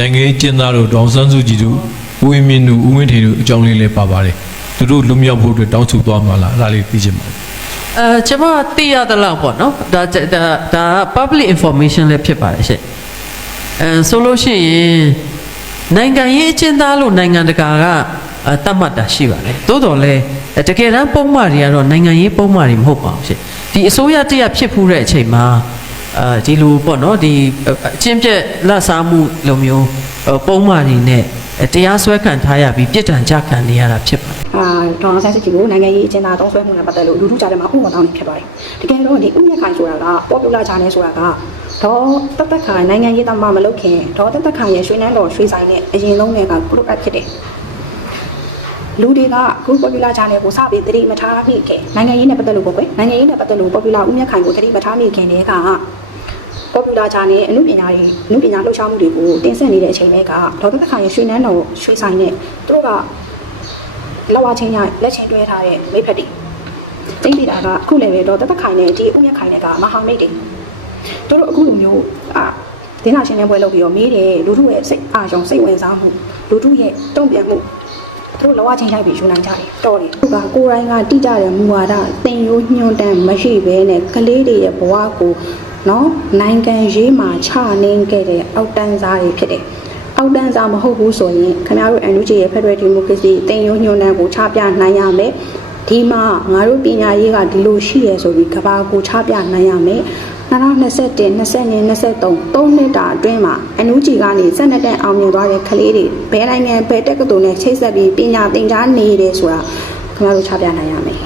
နိုင်ငံရေးကျင်းသားတို့ဒေါအောင်ဆန်းစုကြည်တို့ဦးဝင်းမြင့်တို့ဦးဝင်းထေတို့အကြောင်းလေးလည်းပါပါတယ်သူတို့လွတ်မြောက်ဖို့အတွက်တောင်းဆိုသွားမှာလားအဲ့ဒါလေးသိချင်ပါတယ်အဲကျွန်မသိရသလောက်ပေါ့နော်ဒါဒါဒါ public information လည်းဖြစ်ပါတယ်ရှင့်အဲဆိုလို့ရှိရင်နိုင်ငံရေးအကျဉ်းသားလို့နိုင်ငံတကာကအဲတတ်မှတ်တာရှိပါတယ်သို့တော်လည်းတကယ်တမ်းပုံမှန်တွေကတော့နိုင်ငံရေးပုံမှန်တွေမဟုတ်ပါဘူးရှင့်ဒီအစိုးရတရဖြစ်ဖူးတဲ့အချိန်မှာ အဲဒီလိုပေါ့နော်ဒီအချင်းပြက်လက်စားမှုလိုမျိုးပုံမှန်တွေနဲ့တရားစွဲခံထားရပြီးပြစ်ဒဏ်ကြခံနေရတာဖြစ်ပါတယ်အာဒေါ်အောင်ဆန်းစုကြည်ကိုနိုင်ငံရေးအကျဉ်းသားတောင်းဆွဲမှုနဲ့ပတ်သက်လို့လူထုကြားထဲမှာဥပဒေတောင်းနေဖြစ်ပါတယ်။တကယ်တော့ဒီဥမြခိုင်ဆိုတာက popular channel ဆိုတာကဒေါ်တက်တက်ခိုင်နိုင်ငံရေးသမားမလုပ်ခင်ဒေါ်တက်တက်ခိုင်ရဲ့ရွှေနန်းတော်ရွှေဆိုင်နဲ့အရင်ဆုံးက group up ဖြစ်တယ်။လူတွေက group popular channel ကိုစပြီးသတိမထားမိခင်နိုင်ငံရေးနဲ့ပတ်သက်လို့ပေါ့ကွယ်နိုင်ငံရေးနဲ့ပတ်သက်လို့ popular ဥမြခိုင်ကိုသတိမထားမိခင်တ ည်းက popular channel အမှုပညာတွေအမှုပညာလှုပ်ရှားမှုတွေကိုတင်ဆက်နေတဲ့အချိန်တွေကဒေါ်တက်တက်ခိုင်ရဲ့ရွှေနန်းတော်ရွှေဆိုင်နဲ့သူတို့ကလောက်ဝချင်းရလက်ချင်းတွဲထားတဲ့မိဖက်တွေတိတ်ပြတာကအခုလည်းပဲတော့တသက်ခိုင်နဲ့ဒီဥမြခိုင်နဲ့ကမဟာမိတ်တွေသူတို့အခုလိုမျိုးအာဒင်းနာရှင်တဲ့ပွဲလုပ်ပြီးတော့မေးတယ်လူထုရဲ့စိတ်အာရုံစိတ်ဝင်စားမှုလူထုရဲ့တုံ့ပြန်မှုသူတို့လောကချင်းရိုက်ပြီးယူနိုင်ကြတယ်တော်တယ်သူကကိုယ်တိုင်းကတိကျတဲ့မူဝါဒသင်ရိုးညွှန်တမ်းမရှိဘဲနဲ့ကလေးတွေရဲ့ဘဝကို နော်နိုင်ငံရေးမှာချနှင်းခဲ့တဲ့အောက်တန်းစားတွေဖြစ်တယ်အောက်တန်းစားမဟုတ်ဘူးဆိုရင်ခင်ဗျားတို့ NUG ရဲ့ Federal Democracy တင်ယုံညွှန်တန်းကိုချပြနိုင်ရမယ်ဒီမှာငါတို့ပညာရေးကဒီလိုရှိရဆိုပြီးကဘာကိုချပြနိုင်ရမယ်2021 22 23 3နှစ်တာအတွင်းမှာ NUG ကနေစက်တဲ့အောင်မြင်သွားတဲ့ကလေးတွေဘယ်နိုင်ငံဘယ်တက္ကသိုလ်နဲ့ချိတ်ဆက်ပြီးပညာသင်ကြားနေတယ်ဆိုတာခင်ဗျားတို့ချပြနိုင်ရမယ်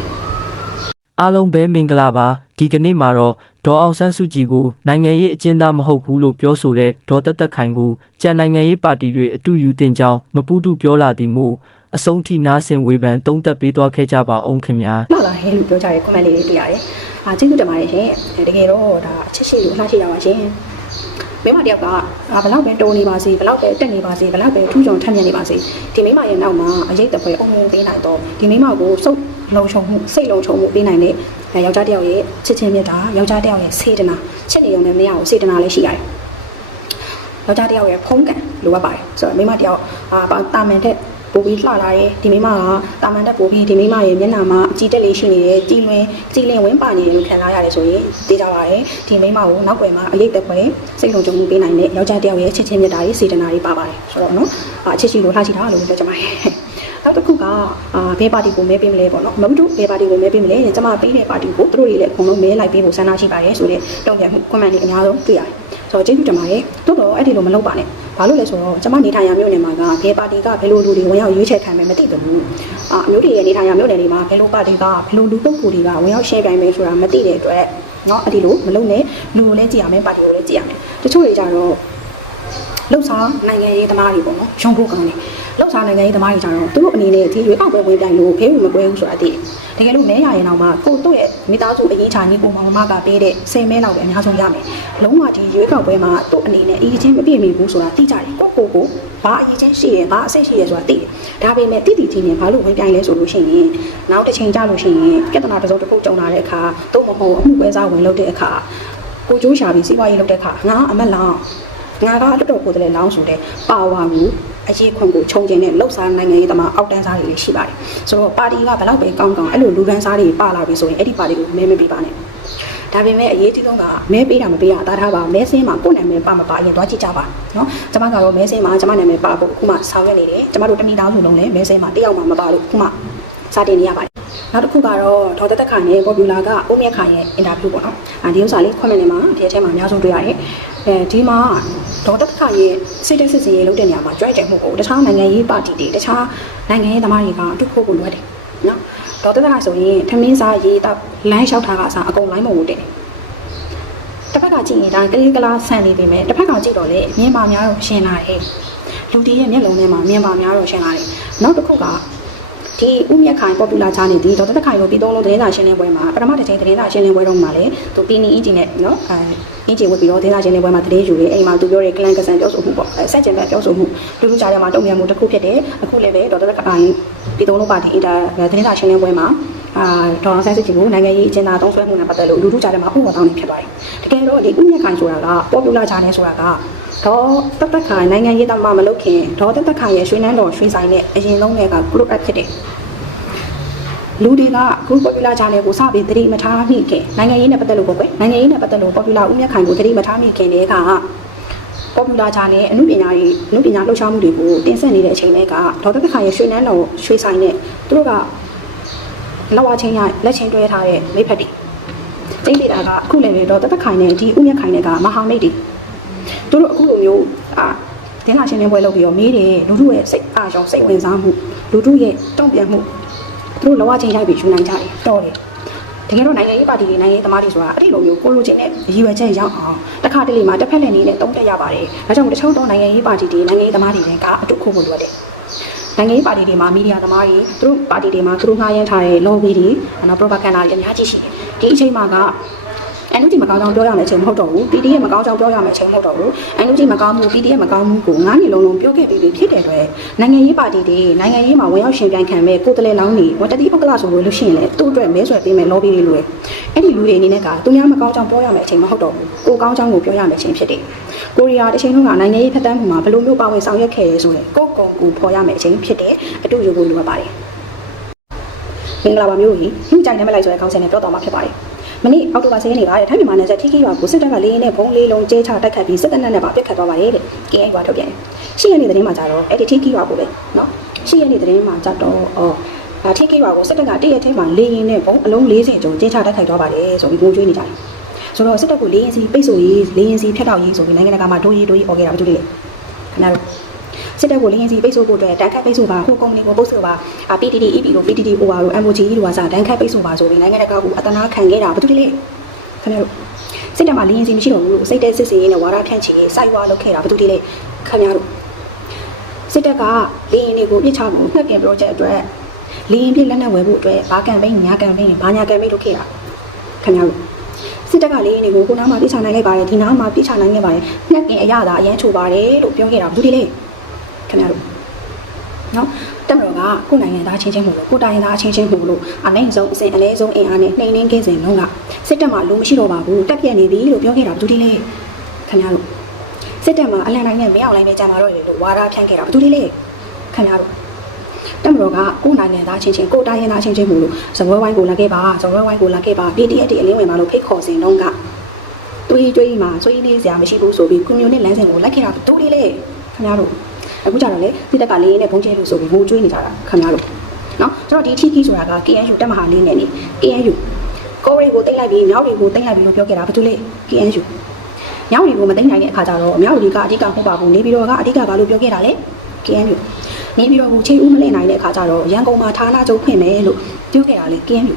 အားလုံးပဲမင်္ဂလာပါဒီကနေ့မှာတော့ ဒေါ်အောင်ဆန်းစုကြည်ကိုနိုင်ငံရေးအကျဉ်းသားမဟုတ်ဘူးလို့ပြောဆိုတဲ့ဒေါ်တက်တက်ခိုင်ကိုကြံနိုင်ငံရေးပါတီတွေအတူယူတင်ကြောင်းမပူးတူပြောလာသည်မို့အဆုံးထိနားဆင်ဝေဖန်တုံးသက်ပေးသွားခဲ့ကြပါအောင်ခင်ဗျာလှလာဟဲလို့ပြောကြတဲ့ comment လေးတွေတွေ့ရတယ်။အာကျေးဇူးတင်ပါတယ်ရှင်။တကယ်တော့ဒါအချစ်ရှိလို့အလှရှိရပါရှင်။မိမတယောက်ကအာဘလောက်ပဲတိုးနေပါစေဘလောက်ပဲတက်နေပါစေဘလောက်ပဲထူးချွန်ထက်မြက်နေပါစေဒီမိမရဲ့နောက်မှာအရေးတပွဲအုံုံပေးနိုင်တော့ဒီမိမကိုစုပ်လုံခြုံမှုစိတ်လုံခြုံမှုပေးနိုင်တဲ့အဲယောက်ျားတစ်ယောက်ရဲ့ချစ်ချင်းမြတ်တာယောက်ျားတစ်ယောက်ရဲ့စေတနာချစ်နေုံနဲ့မရဘူးစေတနာလည်းရှိရတယ်။ယောက်ျားတစ်ယောက်ရဲ့ဖုံးကန်လိုအပ်ပါတယ်ဆိုတော့မိမတစ်ယောက်အာတာမန်တဲ့ပိုပြီးလှလာတယ်ဒီမိမကတာမန်တက်ပိုပြီးဒီမိမရဲ့မျက်နှာမှာအကြည့်တက်လေးရှိနေတယ်ကြည်လွင်ကြည်လင်ဝင်းပါနေတယ်လို့ခံစားရတယ်ဆိုရင်သိကြပါတယ်ဒီမိမကိုနောက်ွယ်မှာအရေးတက်ပွဲစိတ်လုံခြုံမှုပေးနိုင်တဲ့ယောက်ျားတစ်ယောက်ရဲ့ချစ်ချင်းမြတ်တာရေးစေတနာရေးပါပါတယ်ဆိုတော့နော်အာအချစ်ရှိလို့လှရှိတာလို့ပြောချင်ပါတယ် နောက်တစ်ခုကအာဘယ်ပါတီကိုမဲပေးမလဲပေါ့နော်မဟုတ်ဘူးဘယ်ပါတီကိုမဲပေးမလဲကျမပေးတဲ့ပါတီကိုသူတို့တွေလည်းအကုန်လုံးမဲလိုက်ပေးဖို့ဆန္ဒရှိပါတယ်ဆိုတဲ့တုံ့ပြန်မှု comment တွေအများဆုံးတွေ့ရတယ်ဆိုတော့ကျေးဇူးတင်ပါတယ်တိုးတော့အဲ့ဒီလိုမလုပ်ပါနဲ့ဘာလို့လဲဆိုတော့ကျမနေထိုင်ရမြို့နယ်မှာကဘယ်ပါတီကဘယ်လိုလူတွေဝင်ရောက်ရွေးချယ်ခံမယ်မသိဘူးအာအမျိုးတွေရဲ့နေထိုင်ရမြို့နယ်တွေမှာဘယ်လိုပါတီကဘယ်လိုလူပုဂ္ဂိုလ်တွေကဝင်ရောက်ရှယ်ပြိုင်မယ်ဆိုတာမသိတဲ့အတွက်เนาะအဲ့ဒီလိုမလုပ်နဲ့လူကိုလည်းကြည့်ရမယ်ပါတီကိုလည်းကြည့်ရမယ်တချို့တွေကြတော့ လှုပ်ဆောင်နိုင်ငံရေးသမားတွေပေါ့နော်ရုံဖို့ကောင်းတယ်လှုပ်ဆောင်နိုင်ငံရေးသမားတွေကြတော့သူတို့အနေနဲ့ဒီရွေးကောက်ပွဲဝင်ပြိုင်လို့ဖေးဝင်မပွဲဘူးဆိုတာသိတယ်တကယ်လို့မဲရရင်တော့မှကိုတို့ရဲ့မိသားစုအရေးချာညီကိုမောင်မကပေးတဲ့စိတ်မဲလောက်ပဲအများဆုံးရမယ်လုံးဝဒီရွေးကောက်ပွဲမှာသူ့အနေနဲ့အရေးချင်းမပြည့်မီဘူးဆိုတာသိကြတယ်ကိုကိုကိုဘာအရေးချင်းရှိရဘာအစိတ်ရှိရဆိုတာသိတယ်ဒါပေမဲ့တိတိချင်းနဲ့ဘာလို့ဝင်ပြိုင်လဲဆိုလို့ရှိရင်နောက်တစ်ချိန်ကြာလို့ရှိရင်ပြဿနာတစ်စုံတစ်ခုကြုံလာတဲ့အခါသို့မဟုတ်အမှုပွဲစားဝင်လုပ်တဲ့အခါကိုကျိုးရှာပြီးစီးပွားရေးလုပ်တဲ့အခါငါအမက်လောင် ငါကတော်တော်ကိုယ်တည်းလောင်းဆိုတဲ့ပါဝါကိုအရေးခွန်ကိုခြုံကျင်တဲ့လှုပ်ရှားနိုင်ငံရေးသမားအောက်တန်းစားတွေလည်းရှိပါတယ်ဆိုတော့ပါတီကဘယ်တော့ပဲကောင်းကောင်းအဲ့လိုလူဒန်းစားတွေပါလာပြီဆိုရင်အဲ့ဒီပါတီကိုမဲမပေးပါနဲ့ဒါပေမဲ့အရေးကြီးဆုံးကမဲပေးတာမပေးရတာထားပါမဲစင်းမှာကိုယ့်နာမည်ပါမပါအရင်သွားကြည့်ကြပါနော်ကျွန်မကတော့မဲစင်းမှာကျွန်မနာမည်ပါဖို့အခုမှဆောင်ရွက်နေတယ်ကျွန်မတို့တမိသားစုလုံးလည်းမဲစင်းမှာတယောက်မှမပါလို့အခုမှစတင်နေရပါတယ် နောက်တစ်ခုကတော့ဒေါ်သက်သက်ခိုင်နဲ့ပေါ်ပူလာကအိုးမြက်ခိုင်ရဲ့အင်တာဗျူးပေါ့နော်အာဒီဥစ္စာလေး comment ထဲမှာဒီအထဲမှာအများဆုံးတွေ့ရတယ်အဲဒီမှာဒေါ်တက်ခါရဲ့စိတ်တက်စစ်စီရေးလုပ်တဲ့နေရာမှာကြွိုက်ကြမှုကိုတခြားနိုင်ငံရေးပါတီတွေတခြားနိုင်ငံရေးသမားတွေကတူဖို့ကိုလိုအပ်တယ်နော်ဒေါ်တက်ခါဆိုရင်ထမင်းစားရေးတော့လမ်းလျှောက်ထားတာအစားအကုန်လိုင်းမဟုတ်တယ်တစ်ဖက်ကကြည့်ရင်ဒါကလေးကလားဆန်နေပြီမဲ့တစ်ဖက်ကကြည့်တော့လေမြင်ပါများတော့ရှင်းလာတယ်လူတီရဲ့မျက်လုံးထဲမှာမြင်ပါများတော့ရှင်းလာတယ်နောက်တစ်ခုက ဒီဥမြက်ခိုင် popular ချာနေဒီဒေါ်တက်ခိုင်ကိုပြီးသုံးလုံးသတင်းစာရှင်းလင်းပွဲမှာပထမတစ်ချိန်သတင်းစာရှင်းလင်းပွဲတော့မှာလေသူပီနီအင်ဂျင်နဲ့နော်အဲအင်ဂျင်ဝတ်ပြီးတော့သတင်းစာရှင်းလင်းပွဲမှာသတင်းယူရဲအိမ်မှာသူပြောတဲ့ကလန်ကဆန်ပြောဆိုမှုပေါ့အဲဆက်ကျင်တဲ့ပြောဆိုမှုလူလူကြားထဲမှာတုံ့ပြန်မှုတစ်ခုဖြစ်တယ်အခုလည်းပဲဒေါ်တက်ခိုင်ပြီးသုံးလုံးပါတီအင်တာသတင်းစာရှင်းလင်းပွဲမှာအာဒေါ်အောင်ဆန်းစုကြည်ကိုနိုင်ငံရေးအကျဉ်းသားတောင်းဆွဲမှုနဲ့ပတ်သက်လို့လူလူကြားထဲမှာဥပဒေတောင်းနေဖြစ်ပါတယ်တကယ်တော့ဒီဥမြက်ခိုင်ဆိုတာက popular channel ဆိုတာက ဒေါ်တက်တက်ခိုင်နိုင်ငံရေးသမားမလုပ်ခင်ဒေါ်တက်တက်ခိုင်ရဲ့ရွှေနန်းတော်ရွှေဆိုင်နဲ့အရင်ဆုံးက group app ဖြစ်တယ်လူတွေက group popular channel ကိုစပြီးသတိမထားမိခင်နိုင်ငံရေးနဲ့ပတ်သက်လို့ပေါ့ကွယ်နိုင်ငံရေးနဲ့ပတ်သက်လို့ popular ဦးမြတ်ခိုင်ကိုသတိမထားမိခင်တွေက popular channel အမှုပညာရေးအမှုပညာလှုပ်ရှားမှုတွေကိုတင်ဆက်နေတဲ့အချိန်တွေကဒေါ်တက်တက်ခိုင်ရဲ့ရွှေနန်းတော်ရွှေဆိုင်နဲ့သူတို့ကလောက်အချင်းရလက်ချင်းတွဲထားတဲ့မိဖက်တွေကျင်းနေတာကအခုလည်းပဲဒေါ်တက်တက်ခိုင်နဲ့ဒီဦးမြတ်ခိုင်နဲ့ကမဟာမိတ်တွေ သူတို့အခုလိုမျိုးအာတင်းလာရှင်းလင်းပွဲလုပ်ပြီးတော့မေးတယ်လူတို့ရဲ့စိတ်အားကြောင့်စိတ်ဝင်စားမှုလူတို့ရဲ့တုံ့ပြန်မှုသူတို့လောကချင်းရိုက်ပြီးယူနိုင်ကြတယ်တော်တယ်တကယ်တော့နိုင်ငံရေးပါတီတွေနိုင်ငံရေးသမားတွေဆိုတာအဲ့ဒီလိုမျိုးကိုလိုချင်တဲ့ရည်ရွယ်ချက်ရောက်အောင်တစ်ခါတလေမှာတစ်ဖက်လက်နေနဲ့တုံ့တက်ရပါတယ်ဒါကြောင့်တချို့တော့နိုင်ငံရေးပါတီတွေနိုင်ငံရေးသမားတွေလည်းကအတုခိုးဖို့လိုအပ်တယ်နိုင်ငံရေးပါတီတွေမှာမီဒီယာသမားတွေသူတို့ပါတီတွေမှာသူတို့ငှားရမ်းထားတဲ့ lobby တွေနောက် propaganda တွေအများကြီးရှိတယ်ဒီအချိန်မှာက NUG မကောင်းကြောင်ပြောရမယ့်အချိန်မဟုတ်တော့ဘူး PD ရဲ့မကောင်းကြောင်ပြောရမယ့်အချိန်မဟုတ်တော့ဘူး NUG မကောင်းမှု PD ရဲ့မကောင်းမှုကိုငါးနှစ်လုံးလုံးပြောခဲ့ပြီးပြီဖြစ်တဲ့အတွက်နိုင်ငံရေးပါတီတွေနိုင်ငံရေးမှာဝင်ရောက်ရှင်ပြိုင်ခံမဲ့ကိုယ်တလဲလောင်းနေဝတတိပုဂ္ဂလဆိုလို့လို့ရှိရင်လေသူ့အတွက်မဲဆွယ်ပေးမဲ့ lobby တွေလိုပဲအဲ့ဒီလူတွေအနေနဲ့ကသူများမကောင်းကြောင်ပြောရမယ့်အချိန်မဟုတ်တော့ဘူးကိုကောင်းကြောင်ကိုပြောရမယ့်အချိန်ဖြစ်တယ်ကိုရီးယားတစ်ချိန်လုံးကနိုင်ငံရေးဖက်တမ်းမှုမှာဘယ်လိုမျိုးပါဝင်ဆောင်ရွက်ခဲ့ရဲဆိုရင်ကိုယ့်ကုံကိုဖော်ရမယ့်အချိန်ဖြစ်တယ်အတူယူဖို့လိုအပ်ပါတယ်မင်္ဂလာပါမျိုးကြီးလူကြိုင်နေမလိုက်ဆိုတဲ့ခေါင်းစဉ်နဲ့ပြောတော်မှာဖြစ်ပါတယ် မနေ့အောက်တိုဘာ10ရက်နေ့ကတဲ့ထိုင်းမြန်မာနယ်စပ်ထိခိရွာကိုစစ်တပ်ကလေးရင်းနဲ့ဘုံလေးလုံးကျဲချတိုက်ခတ်ပြီးစစ်တပ်နဲ့ပါပစ်ခတ်သွားပါတယ်တဲ့ KN ရွာထုတ်ပြန်။ရှိရတဲ့သတင်းမှာကြတော့အဲ့ဒီထိခိရွာကိုပဲနော်။ရှိရတဲ့သတင်းမှာကြတော့အော်ဒါထိခိရွာကိုစစ်တပ်ကတရက်ထဲမှာလေးရင်းနဲ့ဘုံအလုံး40ကျော်ကျဲချတိုက်ခိုက်သွားပါတယ်ဆိုပြီးငိုကြွေးနေကြတယ်။ဆိုတော့စစ်တပ်ကိုလေးရင်းစီပိတ်ဆို့ရေးလေးရင်းစီဖျက်တောက်ရေးဆိုပြီးနိုင်ငံတကာမှာဒိုးရေးဒိုးရေးអော်ခဲ့တာဘာလို့လဲ။ခင်ဗျားတို့ စစ်တပ်ကိုလေးရင်းစီပိတ်ဆို့ဖို့အတွက်တန်ခတ်ပိတ်ဆို့ပါဟိုကုမ္ပဏီကိုပုတ်ဆို့ပါအာ PTT EP တို့ PTT OR တို့ MOG တို့ကစားတန်ခတ်ပိတ်ဆို့ပါဆိုပြီးနိုင်ငံတကာကိုအတနာခံခဲ့တာဘာလို့လဲခင်ဗျားတို့စစ်တပ်မှာလင်းရင်စီမရှိတော့ဘူးလို့စိတ်တဲ့စစ်စီရင်းနဲ့ဝါရဖြန့်ချီရေးစိုက်ဝါလုပ်ခဲ့တာဘာလို့ဒီလဲခင်ဗျားတို့စစ်တပ်ကလင်းရင်တွေကိုပြစ်ချဖို့နှက်ကင် project အတွက်လင်းရင်ပြစ်လက်နက်ဝယ်ဖို့အတွက်ဘာကမ်ပိန်းညာကမ်ပိန်းဘာညာကမ်ပိန်းလုပ်ခဲ့တာခင်ဗျားတို့စစ်တပ်ကလင်းရင်တွေကိုကိုနားမှာပြစ်ချနိုင်လိုက်ပါတယ်ဒီနားမှာပြစ်ချနိုင်ခဲ့ပါတယ်နှက်ကင်အရသာအရန်ချိုပါတယ်လို့ပြောခဲ့တာဘာလို့ဒီလဲခင်ဗျားတို့ နော်တက်မတော်ကကိုယ်နိုင်ငံသားချင်းချင်းမို့လို့ကိုယ်တိုင်းသားချင်းချင်းမို့လို့အနိုင်ဆုံးအစဉ်အလဲဆုံးအင်အားနဲ့နှိမ်နှင်းခဲ့စဉ်လုံးကစစ်တပ်မှာလုံးမရှိတော့ပါဘူးတက်ပြက်နေပြီလို့ပြောခဲ့တာဘာလို့ဒီလဲခင်ဗျားတို့စစ်တပ်မှာအလံတိုင်းနဲ့မင်းအောင်လိုင်းနဲ့ကြာမှာတော့လေလို့ဝါဒဖြန့်ခဲ့တာဘာလို့ဒီလဲခင်ဗျားတို့တက်မတော်ကကိုယ်နိုင်ငံသားချင်းချင်းကိုယ်တိုင်းသားချင်းချင်းမို့လို့ဇပွဲဝိုင်းကိုလာခဲ့ပါဇပွဲဝိုင်းကိုလာခဲ့ပါ PDF တွေအလင်းဝင်ပါလို့ဖိတ်ခေါ်စဉ်လုံးကတွေးကြွေးမှာဆွေးနွေးစရာမရှိဘူးဆိုပြီးကွန်မြူနစ်လမ်းစဉ်ကိုလိုက်ခဲ့တာဘာလို့ဒီလဲခင်ဗျားတို့ အခုကြတော့လေတိတက်ကလေးနဲ့ဘုံကျဲလို့ဆိုပြီးငိုကြွေးနေကြတာခင်ဗျားတို့နော်ကျွန်တော်ဒီ TK ဆိုတာက KNU တက်မဟာလေးနဲ့နေ KNU ကိုရီကိုတိတ်လိုက်ပြီးမြောက်တွေကိုတိတ်လိုက်ပြီးလို့ပြောခဲ့တာဘာလို့လဲ KNU မြောက်တွေကိုမတိတ်နိုင်တဲ့အခါကျတော့မြောက်တွေကအဓိကဟုတ်ပါဘူးနေပြီးတော့ကအဓိကဘာလို့ပြောခဲ့တာလဲ KNU နေပြီးတော့ကိုချိန်ဦးမလဲနိုင်တဲ့အခါကျတော့ရန်ကုန်မှာဌာနချုပ်ဖွင့်မယ်လို့ပြောခဲ့တာလေ KNU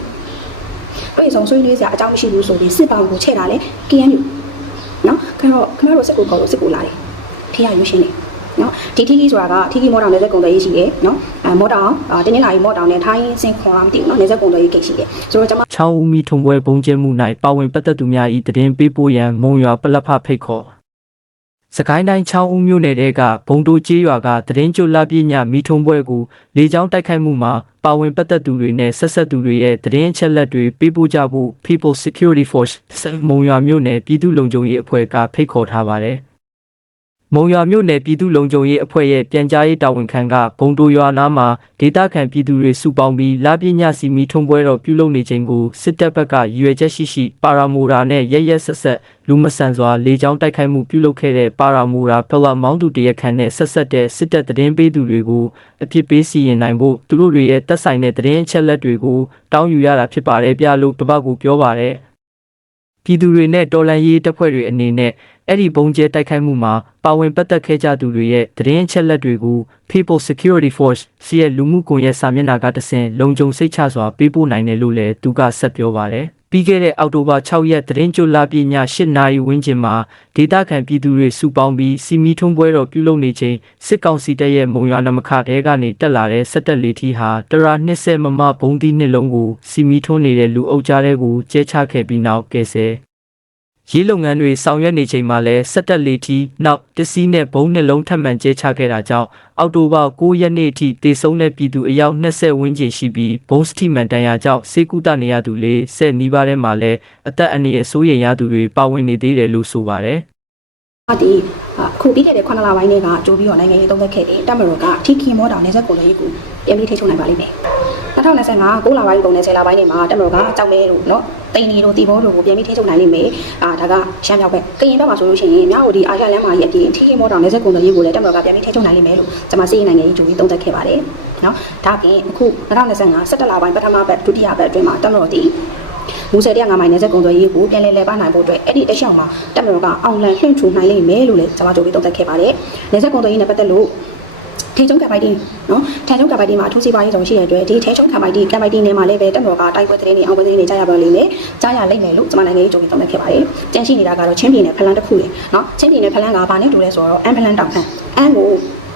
တွေ့ဆုံဆွေးနွေးစရာအကြောင်းမရှိဘူးဆိုပြီးစစ်ပေါင်ကိုချက်တာလေ KNU နော်ခင်ဗျားတို့ခင်ဗျားတို့စစ်ကိုခေါ်လို့စစ်ကိုလာတယ်ဖေးရရွှေရှင်းနေ နော်ဒီထီကြီးဆိုတာကထီကြီးမော်တောင်နယ်စပ်ကုန်သွယ်ရေးရှိတယ်နော်အဲမော်တောင်အာတင်းနေလာကြီးမော်တောင်နဲ့ထိုင်းစင်ခွန်လာမသိဘူးနော်နယ်စပ်ကုန်သွယ်ရေးကိတ်ရှိတယ်ဆိုတော့ကျွန်မချောင်းဦးမီထုံပွဲဘုံကျဲမှု၌ပါဝင်ပတ်သက်သူများ၏တည်င်းပေးပို့ရန်မုံရွာပလက်ဖဖိတ်ခေါ်စကိုင်းတိုင်းချောင်းဦးမြို့နယ်တဲကဘုံတိုကျေးရွာကတည်င်းကျွလပြည့်ညမီထုံပွဲကိုလေကြောင်းတိုက်ခိုက်မှုမှာပါဝင်ပတ်သက်သူတွေနဲ့ဆက်ဆက်သူတွေရဲ့တည်င်းချက်လက်တွေပေးပို့ကြဖို့ People Security Force မုံရွာမြို့နယ်ပြည်သူ့လုံခြုံရေးအဖွဲ့ကဖိတ်ခေါ်ထားပါတယ် မုံရွာမြို့နယ်ပြည်သူ့လုံခြုံရေးအဖွဲ့ရဲ့ပြန်ကြားရေးတာဝန်ခံကဘုံတိုရွာနားမှာဒေသခံပြည်သူတွေစုပေါင်းပြီးလာပြညစီမီထုံပွဲတော်ပြုလုပ်နေချိန်ကိုစစ်တပ်ဘက်ကရည်ရွယ်ချက်ရှိရှိပါရာမိုရာနဲ့ရဲရဲဆက်ဆက်လူမဆန်စွာလေကြောင်းတိုက်ခိုက်မှုပြုလုပ်ခဲ့တဲ့ပါရာမိုရာဖလာမောင်းသူတရက်ခန့်နဲ့ဆက်ဆက်တဲ့စစ်တပ်သတင်းပေးသူတွေကိုအဖြစ်ပေးစီရင်နိုင်ဖို့သူတို့တွေရဲ့တက်ဆိုင်တဲ့သတင်းအချက်လက်တွေကိုတောင်းယူရတာဖြစ်ပါတယ်ပြလို့တပတ်ကိုပြောပါတယ် ပြည်သူတွေနဲ့တော်လန်ရေးတပ်ဖွဲ့တွေအနေနဲ့အဲ့ဒီဘုံကျဲတိုက်ခိုက်မှုမှာပါဝင်ပတ်သက်ခဲ့ကြသူတွေရဲ့သတင်းအချက်လက်တွေကို People Security Force စီရဲ့လူမှုကွန်ရက်စာမျက်နှာကတဆင့်လုံခြုံစိတ်ချစွာပေးပို့နိုင်တယ်လို့လည်းသူကဆက်ပြောပါတယ်။ ပြီးခဲ့တဲ့အောက်တိုဘာ6ရက်သတင်းကြိုလာပြည8နာရီဝန်းကျင်မှာဒေသခံပြည်သူတွေစုပေါင်းပြီးစီမီထုံးပွဲတော်ပြုလုပ်နေချိန်စစ်ကောင်စီတပ်ရဲ့မုံရွာနမခတဲကနေတက်လာတဲ့စက်တက်လေးထီဟာတရာ20မမဘုံသီးနှစ်လုံးကိုစီမီထုံးနေတဲ့လူအုပ်ကြားထဲကိုကျဲချခဲ့ပြီးနောက်ကဲဆဲ ရေးလုပ်ငန်းတွေဆောင်ရွက်နေချိန်မှာလဲစက်တက်လေးတီနောက်တစီးနဲ့ဘုံနှလုံးထပ်မံကျဲချခဲ့တာကြောင့်အောက်တိုဘာ9ရက်နေ့အထိတေဆုံးတဲ့ပြည်သူအယောက်20ဝန်းကျင်ရှိပြီးဘုံစတိမန်တန်ရာကြောင့်စေကူတနေရသူလေး10နီးပါးထဲမှာလဲအသက်အန္တရာယ်ဆိုးရိမ်ရသူတွေပါဝင်နေသေးတယ်လို့ဆိုပါတယ်ဒီအခုပြီးခဲ့တဲ့9လပိုင်းတွေကကြိုးပြီးတော့နိုင်ငံရေးသုံးသက်ခဲ့တယ်တက်မတော်ကထိခင်မောတာနေဆက်ကိုလည်းကိုပြန်ပြီးထိချုံနိုင်ပါလိမ့်မယ် 2020မှာ9လပိုင်းကုန်တဲ့10လပိုင်းတွေမှာတက်မတော်ကကြောက်လဲတို့နော်တိန်နေတို့တီဘောတို့ကိုပြန်ပြီးထိချုပ်နိုင်လိမ့်မယ်အာဒါကရှမ်းမြောက်ဘက်ကရင်ဘက်မှာဆိုလို့ရှိရင်မြောက်ဦးဒီအာရလမ်းမှာကြီးအပြင်ထိခေမောတောင်လက်ဆက်ကုန်တဲ့ရေးကိုလည်းတက်မတော်ကပြန်ပြီးထိချုပ်နိုင်လိမ့်မယ်လို့ကျွန်မစီးရင်နိုင်ငံရေးဂျူကြီးသုံးသပ်ခဲ့ပါတယ်နော်ဒါပြင်အခု2025 17လပိုင်းပထမဘက်ဒုတိယဘက်အတွင်းမှာတက်မတော်ဒီမူဆယ်တရားငါမိုင်နယ်ဆက်ကုန်သွယ်ရေးကိုပြန်လည်လည်ပနိုင်ဖို့အတွက်အဲ့ဒီတခြားမှာတက်မတော်ကအောင်လန်လှင့်ထူနိုင်လိမ့်မယ်လို့လည်းကျွန်မတို့ပြီးသုံးသပ်ခဲ့ပါတယ်။နယ်ဆက်ကုန်သွယ်ရေးနဲ့ပတ်သက်လို့ ထေချုံကပိုက်တီနော်ထေချုံကပိုက်တီမှာအထူးစီးပွားရေးဆောင်ရှိတဲ့အတွက်ဒီထေချုံကပိုက်တီကပိုက်တီနယ်မှာလည်းပဲတက်မတော်ကတိုက်ပွဲသတင်းတွေအောင်ပွဲသတင်းတွေကြားရပါလိမ့်မယ်။ကြားရလိမ့်မယ်လို့ကျွန်မနိုင်ငံရေးကြိုပြီးသုံးသပ်ခဲ့ပါတယ်။ကြန့်ရှိနေတာကတော့ချင်းပြည်နယ်ဖလန်းတစ်ခုလေနော်ချင်းပြည်နယ်ဖလန်းကဘာနဲ့တူလဲဆိုတော့အန်ဖလန်းတောင်ခန့်အန်ကို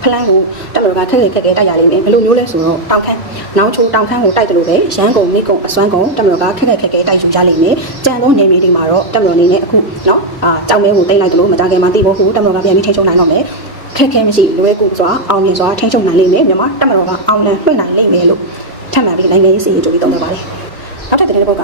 ဖလန်းကိုတက်မတော်ကခက်ခဲခက်ခဲတိုက်ရလိမ့်မယ်ဘယ်လိုမျိုးလဲဆိုတော့တောင်ခန့်နောင်ချိုတောင်ခန့်ကိုတိုက်တယ်လို့ပဲရန်ကုန်မိကုံအစွမ်းကုန်တက်မတော်ကခက်ခဲခက်ခဲတိုက်ယူကြလိမ့်မယ်ကြံသောနေမြေတွေမှာတော့တက်မတော်နေနဲ့အခုနော်အာကြောက်မဲကိုတိတ်လိုက်တယ်လို့မကြခင်မှာသိဖို့ခုတက်မတော်ကပြန်ပြီးထိချုံနိုင်တော့မယ် ခက်ခဲမရှိလွယ်ကူစွာအောင်မြင်စွာထိန်းချုပ်နိုင်လိမ့်မယ်မြန်မာတပ်မတော်ကအောင်လံလွှင့်နိုင်လိမ့်မယ်လို့ထပ်မံပြီးနိုင်ငံရေးစီရင်ကြိုးပြီးသုံးသပ်ပါတယ်။နောက်ထပ်သတင်းတစ်ပုဒ်က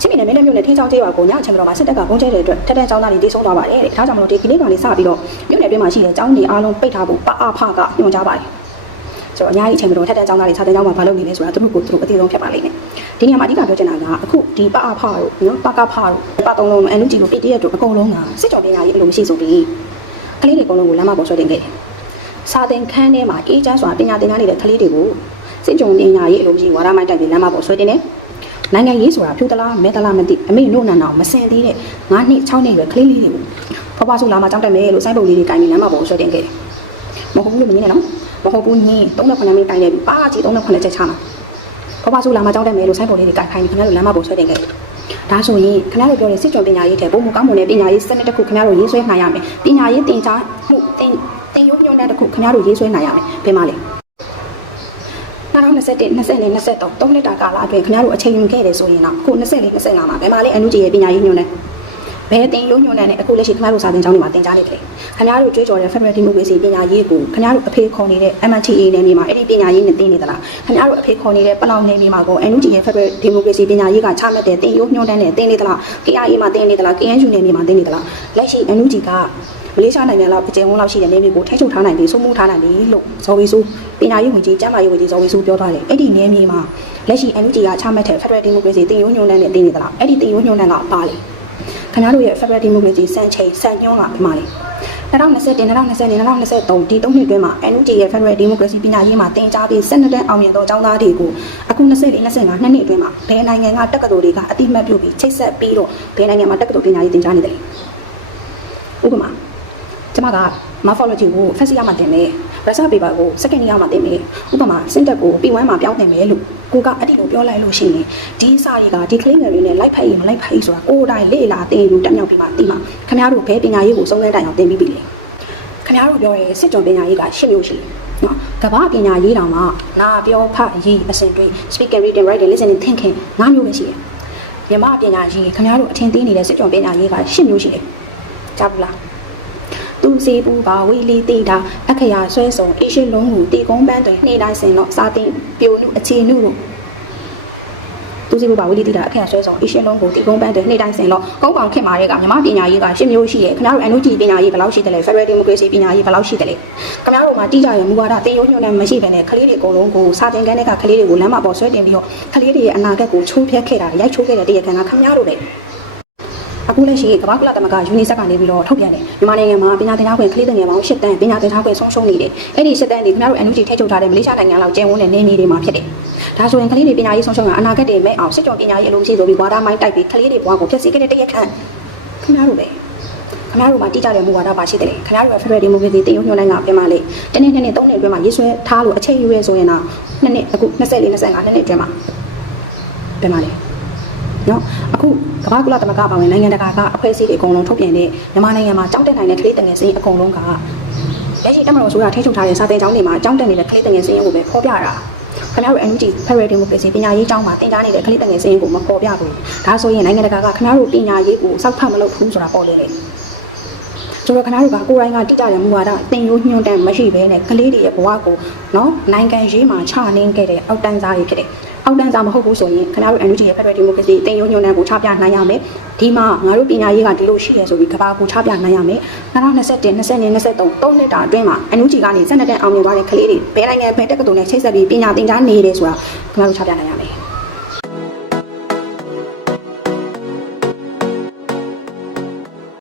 ချင်းပြည်နယ်မင်းတပ်မြို့နယ်ထင်းချောင်းကျေးရွာကိုညအချိန်မှာစစ်တပ်ကပုံကျဲတဲ့အတွက်ထက်တဲ့ကျောင်းသားတွေတိဆုံးသွားပါတယ်။ဒါကြောင့်မလို့ဒီကနေ့ကနေစပြီးတော့မြို့နယ်အတွင်းမှာရှိတဲ့ကျောင်းတွေအားလုံးပိတ်ထားဖို့ပအဖကညွှန်ကြားပါတယ်။ဆိုတော့အများကြီးအချိန်မှာထက်တဲ့ကျောင်းသားတွေစာသင်ကျောင်းမှာမလုပ်နိုင်လဲဆိုတာသူတို့ကိုသူတို့အသေးဆုံးဖြစ်ပါလိမ့်မယ်။ဒီနေရာမှာအဓိကပြောချင်တာကအခုဒီပအဖတို့နော်ပကဖတို့ပသုံးလုံးအန်လူဂျီတို့ PDF တို့အကုန်လုံးကစစ်ကြောပညာရေးအလိုမရှိဆိုပြီး ကလေးတွေအကုန်လုံးကိုလမ်းမပေါ်ဆွဲတင်ခဲ့တယ်စာသင်ခန်းထဲမှာအေးချမ်းစွာပညာသင်ကြားနေတဲ့ကလေးတွေကိုစစ်ကြုံပညာရေးအလိုမရှိဝါဒမိုက်တိုက်ပြီးလမ်းမပေါ်ဆွဲတင်တယ်နိုင်ငံရေးဆိုတာဖြူတလားမဲတလားမသိအမေနို့နန်အောင်မစင်သေးတဲ့9နှစ်6နှစ်ရွယ်ကလေးလေးတွေကိုဖွားဖွားဆိုလာမှကြောက်တက်မယ်လို့စိုင်းပုတ်လေးတွေကင်ပြီးလမ်းမပေါ်ဆွဲတင်ခဲ့တယ်မဟုတ်ဘူးလို့မင်းနဲ့နော်မဟုတ်ဘူးညင်း38မိနစ်တိုင်နေပြီပါချီ38ချက်ချမှာဖွားဖွားဆိုလာမှကြောက်တက်မယ်လို့စိုင်းပုတ်လေးတွေကင်ခိုင်းပြီးခင်ဗျားတို့လမ်းမပေါ်ဆွဲတင်ခဲ့တယ် ဒါဆိုရင်ခင်ဗျားတို့ပြောတဲ့စစ်ကြုံပညာရေးတဲ့ဘုံမကောင်းမွန်တဲ့ပညာရေးစနစ်တစ်ခုခင်ဗျားတို့ရေးဆွဲနိုင်ရမယ်ပညာရေးသင်ကြားမှုသင်သင်ရိုးညွှန်းတဲ့တစ်ခုခင်ဗျားတို့ရေးဆွဲနိုင်ရမယ်ဘယ်မှာလဲ2021 20နဲ့23 3နှစ်တာကာလအတွင်းခင်ဗျားတို့အချိန်ယူခဲ့တယ်ဆိုရင်တော့အခု24 25မှာဘယ်မှာလဲအန်ယူဂျီရဲ့ပညာရေးညွှန်းတဲ့ ဘယ်တင်ရိုးညွှန်းတဲ့အခုလက်ရှိခင်ဗျားတို့စာသင်ကျောင်းတွေမှာသင်ကြားနေတယ်ခင်ဗျားတို့ကြွေးကြော်တဲ့ Federal Democracy ပညာရေးကိုခင်ဗျားတို့အဖေခေါ်နေတဲ့ MNTA နယ်မြေမှာအဲ့ဒီပညာရေးနဲ့သင်နေသလားခင်ဗျားတို့အဖေခေါ်နေတဲ့ပလောင်နယ်မြေမှာကို NUG ရဲ့ Federal Democracy ပညာရေးကချမှတ်တဲ့တင်ရိုးညွှန်းတဲ့နဲ့သင်နေသလား KIA မှာသင်နေသလား KNU နယ်မြေမှာသင်နေသလားလက်ရှိ NUG ကမလေးရှားနိုင်ငံလောက်အကျဉ်းဝန်းလောက်ရှိတဲ့နေမြေကိုထိချုပ်ထားနိုင်ပြီစိုးမိုးထားနိုင်ပြီလို့ဇော်ဝီဆူပညာရေးဝန်ကြီးကျန်းမာရေးဝန်ကြီးဇော်ဝီဆူပြောထားတယ်အဲ့ဒီနေမြေမှာလက်ရှိ NUG ကချမှတ်တဲ့ Federal Democracy တင်ရိုးညွှန်းတဲ့နဲ့သင်နေသလားအဲ့ဒီတင်ရိုးညွှန်းတဲ့ကပါလေ ခင်ဗျားတို့ရဲ့ Federal Democracy စံချိန်စံညွှန်းကဒီမှာလေ2020 2020 2023ဒီ၃နှစ်အတွင်းမှာ NUG ရဲ့ Federal Democracy ပညာရေးမှာတင် जा ပြီး12တန်းအောင်မြင်သောကျောင်းသားတွေကိုအခု24 25နှစ်နှစ်အတွင်းမှာဘယ်နိုင်ငံကတက္ကသိုလ်တွေကအတိမတ်ပြုပြီးချိတ်ဆက်ပြီးတော့ဘယ်နိုင်ငံမှာတက္ကသိုလ်ပညာရေးတင် जा နေတယ်လဲဥပမာကျမက morphology ကို first year မှာသင်မယ် research paper ကို second year မှာသင်မယ်ဥပမာ syntax ကို P1 မှာပြောင်းသင်မယ်လို့ကိုကအတိကိုပြောလိုက်လို့ရှိရင်ဒီစာတွေကဒီ claim တွေနဲ့လိုက်ဖက်ရင်မလိုက်ဖက်ရင်ဆိုတာကိုယ်တိုင်လေ့လာသင်ယူတက်မြောက်ပြီးမှသိမှာခင်ဗျားတို့ဘယ်ပညာရေးကိုစုံစမ်းတိုင်အောင်သင်ပြီးပြီလေခင်ဗျားတို့ပြောရဲစစ်ကြုံပညာရေးကရှစ်မျိုးရှိတယ်နော်ကမ္ဘာပညာရေးတောင်မှနာပြောဖတ်ရေးအစဉ်တွေ speaking reading writing listening thinking ငါးမျိုးပဲရှိတယ်မြန်မာပညာရေးခင်ဗျားတို့အထင်သေးနေတဲ့စစ်ကြုံပညာရေးကရှစ်မျိုးရှိတယ်ကြားဘူးလား သူစီပူပါဝီလီတီတာအခရာဆွဲဆောင်အရှိလုံးကိုတီကုန်းပန်းတွင်နှိမ့်တိုင်းစင်တော့စာတင်ပြိုနုအခြေနုတို့သူစီပူပါဝီလီတီတာအခရာဆွဲဆောင်အရှိလုံးကိုတီကုန်းပန်းတွင်နှိမ့်တိုင်းစင်တော့ကောင်းကောင်ခင်မာရဲကမြမပညာရေးကရှင်းမျိုးရှိရဲ့ခင်ဗျားတို့ NUG ပညာရေးဘယ်လောက်ရှိတယ်လဲ Federal Democracy ပညာရေးဘယ်လောက်ရှိတယ်လဲခင်ဗျားတို့မှာတိကျရဲ့မူဝါဒတင်ရုံညွှန်နဲ့မရှိဘဲနဲ့ကလေးတွေအကုန်လုံးကိုစာတင်ကန်းတဲ့ကကလေးတွေကိုလမ်းမပေါ်ဆွဲတင်ပြီးတော့ကလေးတွေရဲ့အနာဂတ်ကိုချိုးဖျက်ခဲ့တာရိုက်ချိုးခဲ့တဲ့တရားခံကခင်ဗျားတို့ပဲ အခုလက်ရှိကမ္ဘာ့ကုလသမဂ္ဂယူနီဆက်ကနေပြီးတော့ထုတ်ပြန်တယ်မြန်မာနိုင်ငံမှာပညာသင်ကြားခွင့်ကလေးငယ်ပေါင်း၈တန်းပညာသင်ကြားခွင့်ဆုံးရှုံးနေတယ်အဲ့ဒီ၈တန်းဒီခင်ဗျားတို့ NUG ထိချုပ်ထားတဲ့မလေးရှားနိုင်ငံလောက်ကျင်းဝန်းတဲ့နေနေတွေမှာဖြစ်တယ်ဒါဆိုရင်ကလေးတွေပညာရေးဆုံးရှုံးတာအနာဂတ်တွေမဲ့အောင်စစ်ကြောပညာရေးအလုံးရှိဆိုပြီးဝါဒမိုင်းတိုက်ပြီးကလေးတွေဘဝကိုဖျက်ဆီးခဲ့တဲ့တရားခံခင်ဗျားတို့ပဲခင်ဗျားတို့မှာတိကျတဲ့မူဝါဒပါရှိတယ်ခင်ဗျားတို့ရဲ့ Federal Democracy တင်ရုံညွှန်နိုင်ကပြင်ပါလေတနေ့နှစ်နှစ်သုံးနှစ်အတွင်းမှာရေးဆွဲထားလို့အချိန်ယူရဲဆိုရင်တော့နှစ်နှစ်အခု24 25နှစ်နှစ်အတွင်းမှာပြင်ပါလေ နော်အခုကမ္ဘာကုလသမဂ္ဂပါဝင်နိုင်ငံတကာကအဖွဲ့အစည်းတွေအကုန်လုံးထုတ်ပြန်တဲ့မြန်မာနိုင်ငံမှာကြောင်းတက်နိုင်တဲ့ကလေးတငယ်စင်းအကုန်လုံးကလက်ရှိတက်မတော်ဆိုတာထိချုပ်ထားတဲ့စာသင်ကျောင်းတွေမှာကြောင်းတက်နေတဲ့ကလေးတငယ်စင်းကိုပဲဖော်ပြတာခင်ဗျားတို့ NUG Federal Democracy ပညာရေးကျောင်းမှာသင်ကြားနေတဲ့ကလေးတငယ်စင်းကိုမဖော်ပြဘူးဒါဆိုရင်နိုင်ငံတကာကခင်ဗျားတို့ပညာရေးကိုစောက်ဖတ်မလုပ်ဘူးဆိုတာပေါ်လေလေကျွန်တော်ခဏတို့ကကိုယ်တိုင်ကတိကျတဲ့မူဝါဒတင်ရိုးညွှန်တမ်းမရှိဘဲနဲ့ကလေးတွေရဲ့ဘဝကိုနော်နိုင်ငံရေးမှာချနှင်းခဲ့တဲ့အောက်တန်းစားတွေဖြစ်တယ် အောက်တန်းစားမဟုတ်ဘူးဆိုရင်ခင်ဗျားတို့ NUG ရဲ့ Federal Democracy တင်ရိုးညွှန်တမ်းကိုချပြနိုင်ရမယ်ဒီမှာငါတို့ပညာရေးကဒီလိုရှိရဆိုပြီးကဘာကိုချပြနိုင်ရမယ်2021 20 23 3နှစ်တာအတွင်းမှာ NUG ကနေစက်နက်တဲ့အောင်မြင်သွားတဲ့ကလေးတွေဘယ်နိုင်ငံဘယ်တက္ကသိုလ်နဲ့ချိတ်ဆက်ပြီးပညာသင်ကြားနေတယ်ဆိုတာခင်ဗျားတို့ချပြနိုင်ရမယ်